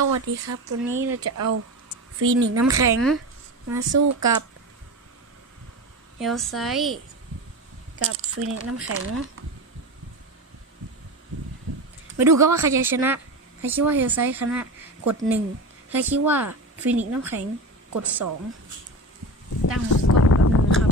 สวัสดีครับ ตัวนี้เราจะเอาฟีนิกซ์น้ำแข็ง มาสู้กับเฮลไซต์กับฟีนิกซ์น้ำแข็ง มาดูกันว่าใครจะชนะ ใครคิดว่าเฮลไซต์ชนะ กดหนึ่ง ใครคิดว่าฟีนิกซ์น้ำแข็ง กดสองมือก่อนแป๊บนึงครับ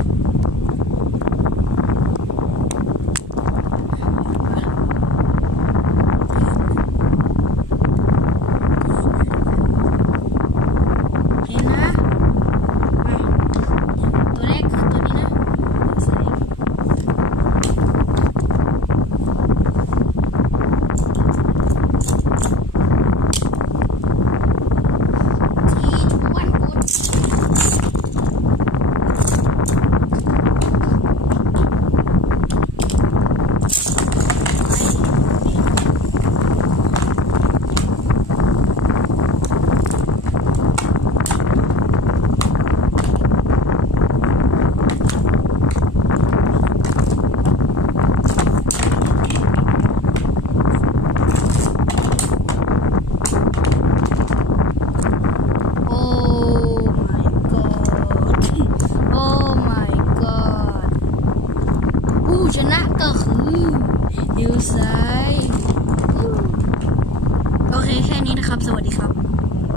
เห็นนะมาตัวแรกคือตัวนี้นะใส่ที่ทุกวันพุธโอ้ my god โอ้ my god ผู้ชนะก็คือฮิวไซโอเคแค่นี้นะครับ สวัสดีครับ